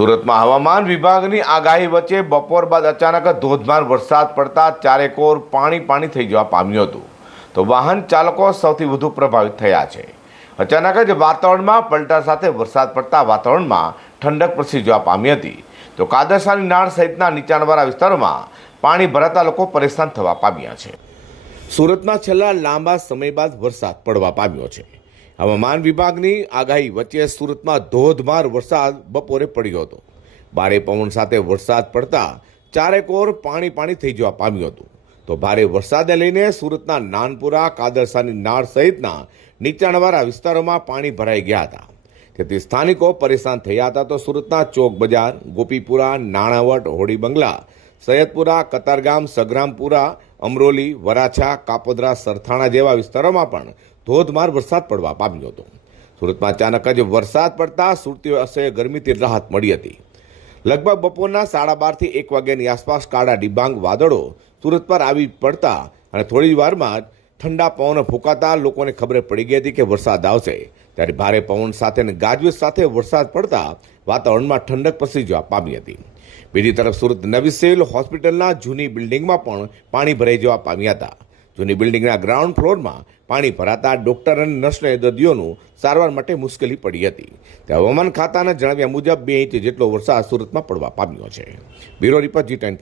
સુરતમાં હવામાન વિભાગની આગાહી વચ્ચે બપોર બાદ અચાનક ધોધમાર વરસાદ પડતા ચારેકોર પાણી પાણી થઈ જવા પામ્યું હતું. તો વાહન ચાલકો સૌથી વધુ પ્રભાવિત થયા છે. અચાનક જ વાતાવરણમાં પલટા સાથે વરસાદ પડતા વાતાવરણમાં ઠંડક પ્રસરી જવા પામી હતી. તો કાદરસાની નાળ સહિતના નીચાણવાળા વિસ્તારોમાં પાણી ભરાતા લોકો પરેશાન થવા પામ્યા છે. સુરતમાં છેલ્લા લાંબા સમય બાદ વરસાદ પડવા પામ્યો છે. હવામાન વિભાગની આગાહી વચ્ચે સુરતમાં ધોધમાર વરસાદ બપોરે પડ્યો હતો. ભારે પવન સાથે વરસાદ પડતા ચારેકોર પાણી પાણી થઈ જવા પામ્યું હતું. તો ભારે વરસાદને લઈને સુરતના નાનપુરા, કાદરસાની નાળ સહિતના નીચાણવાળા વિસ્તારોમાં પાણી ભરાઈ ગયા હતા. તેથી સ્થાનિકો પરેશાન થયા હતા તો સુરતના ચોક બજાર, ગોપીપુરા, નાણાવટ હોડી બંગલા, સૈયદપુરા, કતારગામ, સગ્રામપુરા અમરોલી, વરાછા, કાપોદરા, સરથાણા જેવા વિસ્તારોમાં પણ ધોધમાર વરસાદ પડવા પામ્યો હતો. સુરતમાં અચાનક જ વરસાદ પડતા સુરતીઓ અસહ્ય ગરમીથી રાહત મળી હતી. લગભગ બપોરના સાડા બારથી એક વાગ્યાની આસપાસ કાળા ડિબાંગ વાદળો સુરત પર આવી પડતા અને થોડી વારમાં જ ઠંડા પવન ફૂંકાતા લોકોને ખબર પડી ગઈ હતી કે વરસાદ આવશે. ત્યારે ભારે પવન સાથે અને ગાજવીજ સાથે વરસાદ પડતા વાતાવરણમાં ઠંડક પ્રસરી જવા પામી હતી. બીજી તરફ સુરત નવી સિવિલ હોસ્પિટલના જૂની બિલ્ડિંગમાં પણ પાણી ભરાઈ જવા પામ્યા હતા. જૂની બિલ્ડિંગના ગ્રાઉન્ડ ફ્લોરમાં પાણી ભરાતા ડોક્ટર અને નર્સને દર્દીઓનું સારવાર માટે મુશ્કેલી પડી હતી. તે હવામાન ખાતાના જણાવ્યા મુજબ બે ઇંચ જેટલો વરસાદ સુરતમાં પડવા પામ્યો છે. બ્યુરો રિપોર્ટ જી ટેન